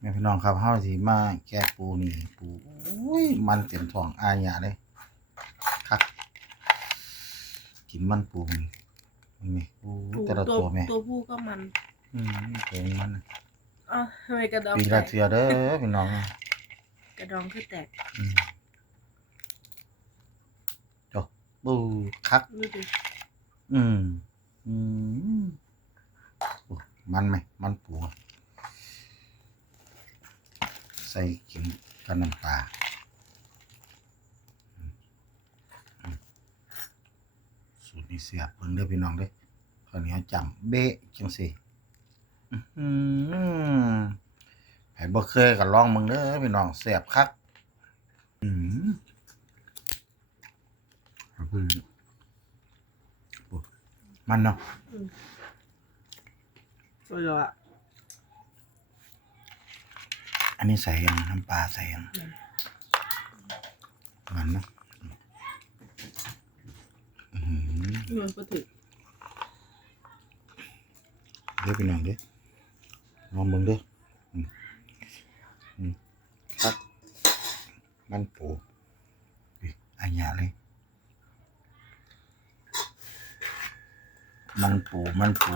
แม่พี่น้องครับเฮาสิมาแกะปูนี่ปูอุ้ยมันเต็มท้องอาญาเลยคักกินมันปูนี่นี่โอ้ยแต่ละตัวแม่ตัวผู้ก็มันอืมตัวมันน่ะอะทำไมกระดองปีแตละกเทื่อเด้อพี่น้องกระดองคือแตกอืมจบปูคักดูดิอืมอืมโอ้มันไหมมันปูใส่กินกับน้ำปลาสูตรนี้เสียบเพิ่งเด้อพี่น้องเด้อข้าวเหนียวจำเบ๊ะจังสิอื้อหือไผบ่เคยก็ลองมึงเด้อพี่น้องเสียบคักอืมมันเนาะ สวยอะ อันนี้ใส่ยังน้ำปลาใส่ยังมันเนาะอืมเงินก็ถึงเด้อพี่น้องเด้อลองเบิ่งเด้ออืมอืมครับมันปูอุ๊ยอันยาเลยมันปูมันปู